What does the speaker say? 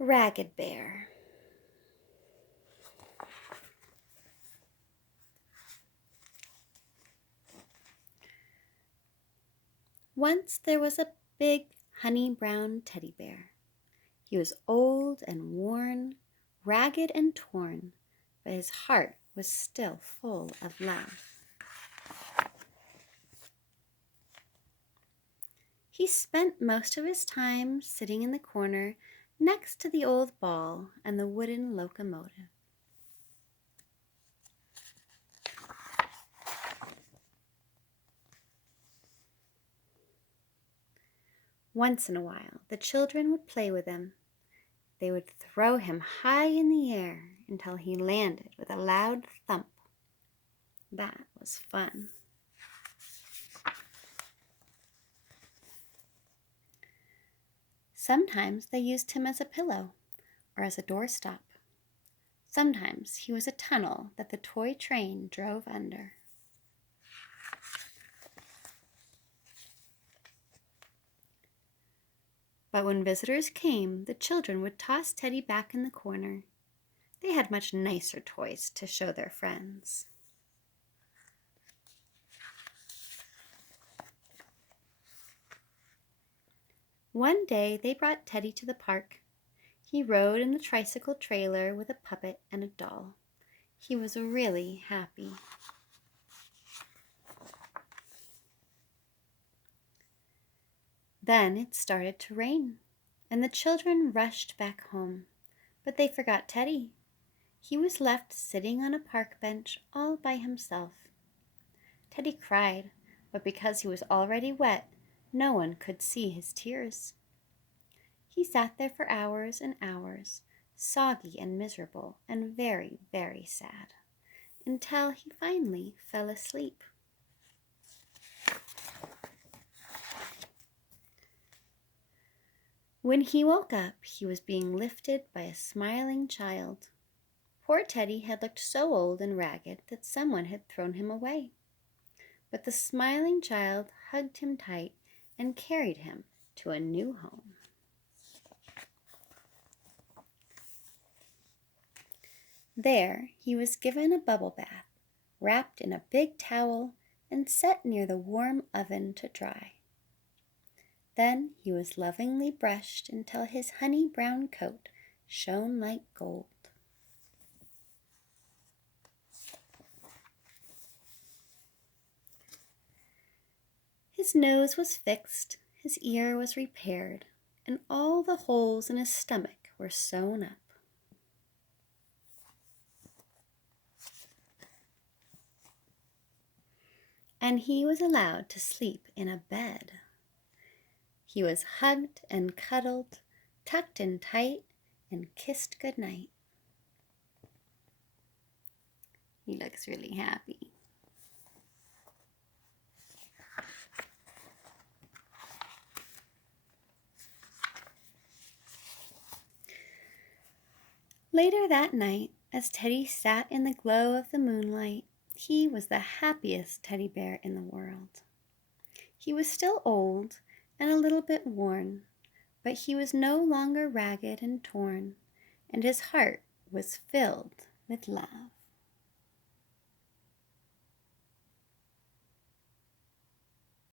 Ragged Bear. Once there was a big honey-brown teddy bear. He was old and worn, ragged and torn, but his heart was still full of love. He spent most of his time sitting in the corner next to the old ball and the wooden locomotive. Once in a while, the children would play with him. They would throw him high in the air until he landed with a loud thump. That was fun. Sometimes they used him as a pillow or as a doorstop. Sometimes he was a tunnel that the toy train drove under. But when visitors came, the children would toss Teddy back in the corner. They had much nicer toys to show their friends. One day they brought Teddy to the park. He rode in the tricycle trailer with a puppet and a doll. He was really happy. Then it started to rain, and the children rushed back home. But they forgot Teddy. He was left sitting on a park bench all by himself. Teddy cried, but because he was already wet, no one could see his tears. He sat there for hours and hours, soggy and miserable and very, very sad, until he finally fell asleep. When he woke up, he was being lifted by a smiling child. Poor Teddy had looked so old and ragged that someone had thrown him away. But the smiling child hugged him tight and carried him to a new home. There he was given a bubble bath, wrapped in a big towel, and set near the warm oven to dry. Then he was lovingly brushed until his honey-brown coat shone like gold. His nose was fixed, his ear was repaired, and all the holes in his stomach were sewn up. And he was allowed to sleep in a bed. He was hugged and cuddled, tucked in tight, and kissed goodnight. He looks really happy. Later that night, as Teddy sat in the glow of the moonlight, he was the happiest teddy bear in the world. He was still old and a little bit worn, but he was no longer ragged and torn, and his heart was filled with love.